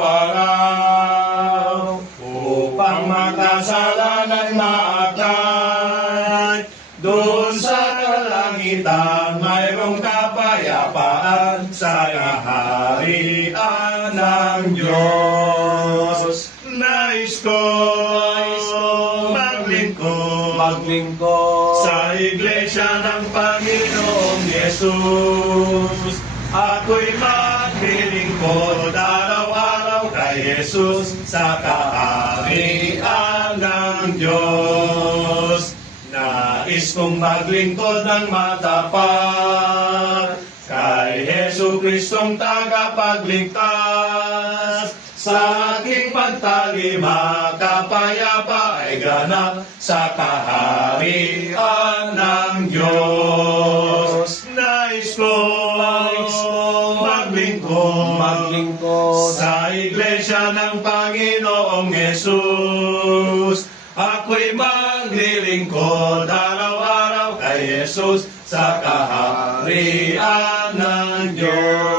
araw upang makasalanan maakay. Doon sa kalangitan mayroong kapayapaan sa kaharian ng Diyos. Nais ko maglingkod sa iglesia ng Panginoong Yesus. Ako'y maglilingkod araw-araw kay Jesus sa kaharian ng Diyos. Nais kong maglingkod ng matapat kay Hesu Kristong tagapagligtas. Sa aking pagtalima, kapayapa ay ganap sa kaharian ng Diyos. Nais ko maglingkod sa iglesia ng Panginoong Yesus. Ako'y maglilingkod araw-araw kay Jesus sa kaharian ng Diyos.